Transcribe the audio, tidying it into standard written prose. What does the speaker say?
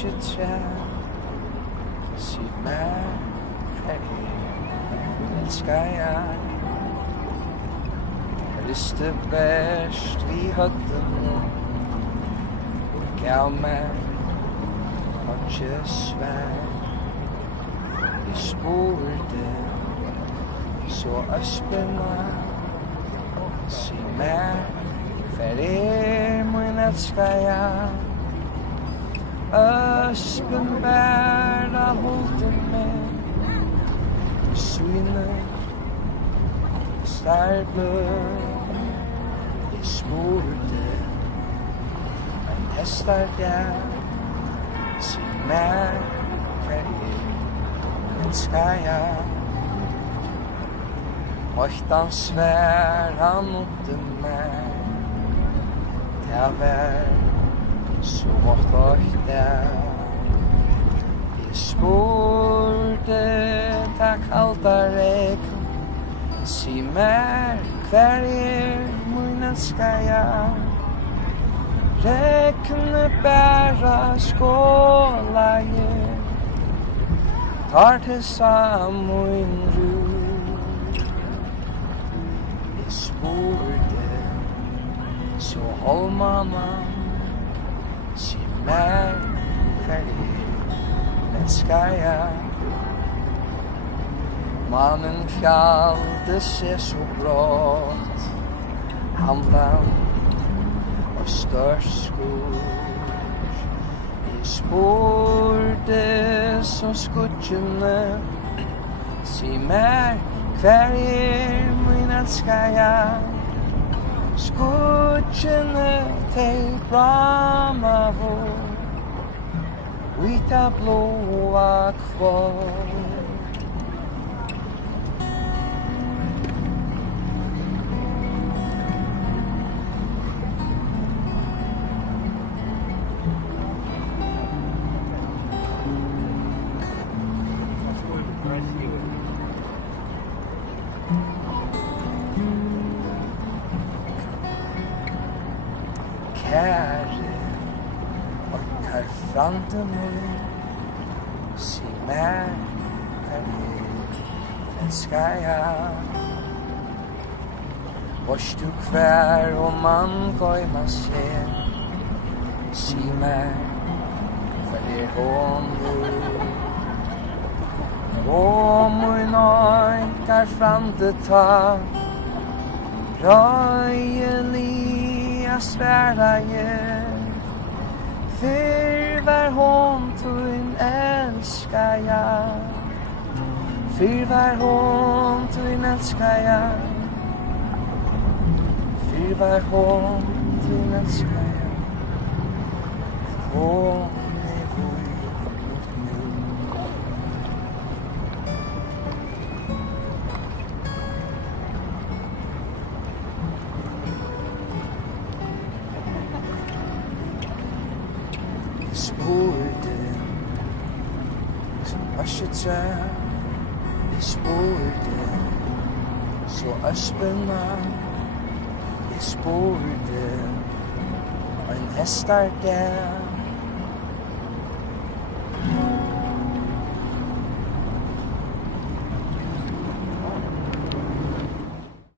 askitræ. Sig mig, elsker jeg. Riste verst vi høttene, gav meg ikke svær. Jeg spurte, så øspene, si meg, min elsker jeg. Øspen bæra hodet med, syne, stærblød. Jeg spurte, men hester der, si meg, elsker jeg. Høytan svær han åtte meg, det var så mått høyt der. Jeg spurte, takk alt er regn, si meg, hver min elsker jeg. Regnet bæra skåla jeg, tar til sammen ro. Jeg spurte, så hold mamma, si meg, hver elsker jeg. Mannen fjallte seg så brått, handan og størst skurs. Jeg spurte så skudgjene, si meg, hver min elsker jeg. Skudgjene til brama vår, vita blåa kvar. Kære, orkar fram til mig, si meg, hver elsker jeg. Vars du hver og man gøyma seg, si meg, hver hon du. Og min orkar fram til ta, røyelig sværa jeg, fyr var hon tuin elskar jeg, fyr var hon tuin elskar jeg, fyr var hon tuin elskar jeg, hon vui mot nu. Spurte, så askitræ. Jeg spurte, så øspene. Jeg spurte, en hester der.